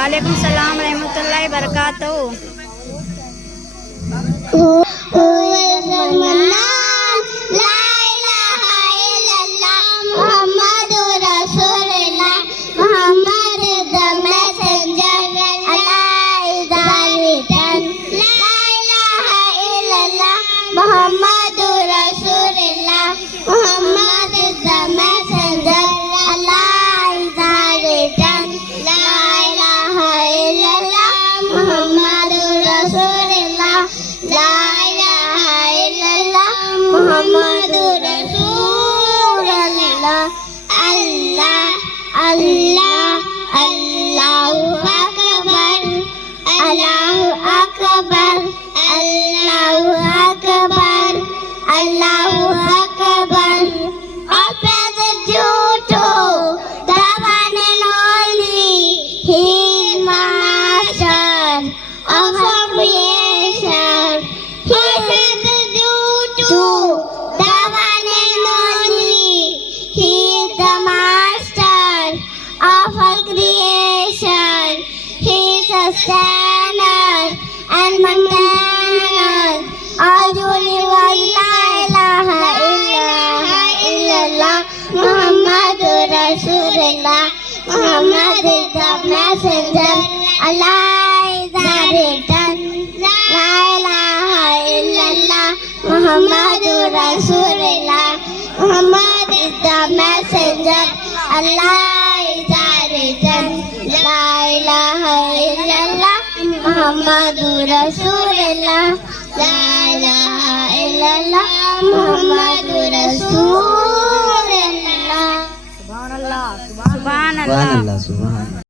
वालेकुम सलाम रहमतुल्लाहि बरकातहू। Muhammadur Rasulullah, Muhammad is the messenger, Allah is the written. La ilaha illallah, Muhammadur Rasulullah, La ilaha illallah, Muhammadur Rasulullah. Allah, Allah, Allahu Akbar, Allahu Akbar, Allahu Akbar, Allahu Akbar. All praises due to the one and only. He is Master of all creation. All praises due to the one and only. He is the Master of all creation. He is sustainer and maintainer. All universe, la ilaha illallah, Muhammadur Rasulullah, Muhammad is the messenger, Allah is the written. La ilaha illallah, Muhammadur Rasulullah, Muhammad is the messenger, Allah is the written. La ilaha illallah, Muhammadur Rasulullah, La ilaha illallah, Muhammadur Rasulullah. सुभान अल्लाह, सुभान अल्लाह, सुभान अल्लाह।